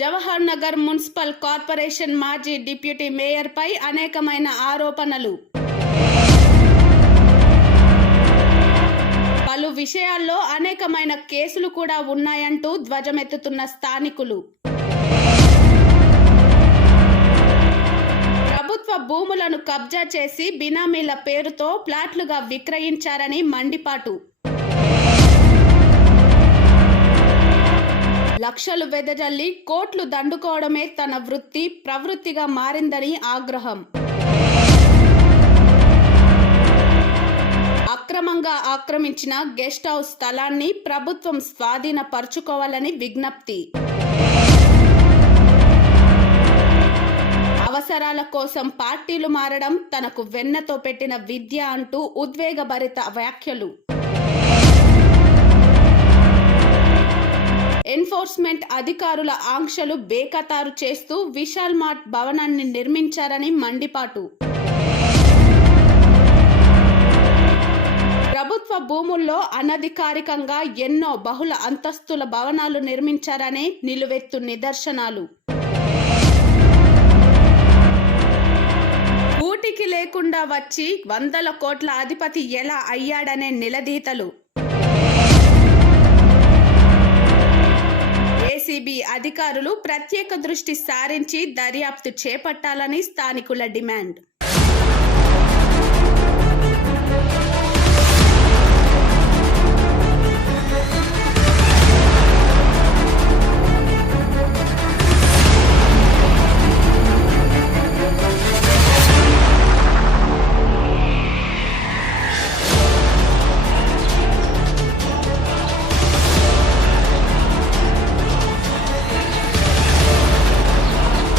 Jawahar Nagar municipal corporation మాజీ deputy mayor పై అనేకమైన ఆరోపణలు. పలు విషయాల్లో అనేకమైన కేసులు కూడా ఉన్నాయంటూ ధ్వజమెత్తుతున్న స్థానికులు. ప్రభుత్వ భూములను కబ్జా చేసి బినామీల పేరుతో ప్లాట్లుగా విక్రయించారని మండిపాటు. లక్షలు వెదజల్లి కోట్లు దండుకోవడమే తన వృత్తి ప్రవృత్తిగా మారిందని ఆగ్రహం. అక్రమంగా ఆక్రమించిన గెస్ట్ హౌస్ స్థలాన్ని ప్రభుత్వం స్వాధీనపరుచుకోవాలని విజ్ఞప్తి. అవసరాల కోసం పార్టీలు మారడం తనకు వెన్నతో పెట్టిన విద్య అంటూ ఉద్వేగభరిత వ్యాఖ్యలు. ఎన్ఫోర్స్మెంట్ అధికారుల ఆంక్షలు బేఖతారు చేస్తూ విశాల్ మార్ట్ భవనాన్ని నిర్మించారని మండిపాటు. ప్రభుత్వ భూముల్లో అనధికారికంగా ఎన్నో బహుళ అంతస్తుల భవనాలు నిర్మించారనే నిలువెత్తు నిదర్శనాలు. లేకుండా వచ్చి వందల కోట్ల అధిపతి ఎలా అయ్యాడనే నిలదీతలు. ఏసీబీ అధికారులు ప్రత్యేక దృష్టి సారించి దర్యాప్తు చేపట్టాలని స్థానికుల డిమాండ్.